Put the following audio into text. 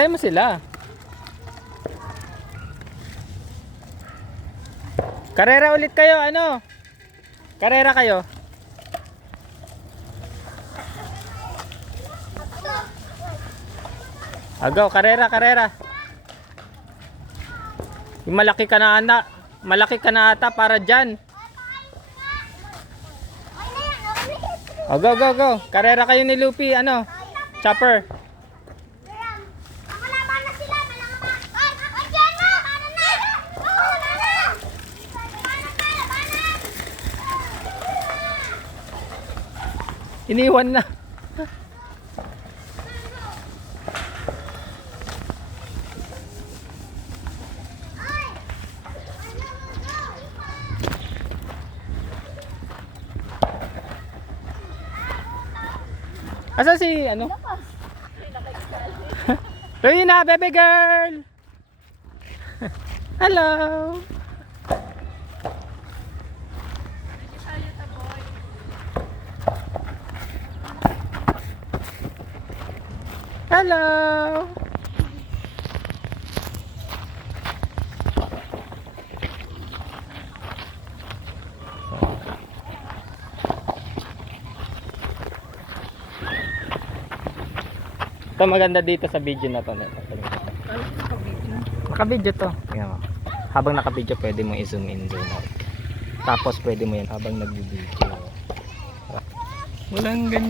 Antayin mo sila. Karera ulit kayo, ano? Karera kayo. Agaw, karera. Yung malaki ka na anak. Malaki ka na ata para dyan. Go. Karera kayo ni Lupi, ano? Chopper. Iniwan na. Asa si ano? Rowena, baby girl. Hello. Hello. Ito maganda dito sa video na to. Naka-video to. Tingnan mo. Habang naka-video pwede mo i-zoom in, zoom out. Tapos pwede mo yan habang nag-video. Walang ganyan.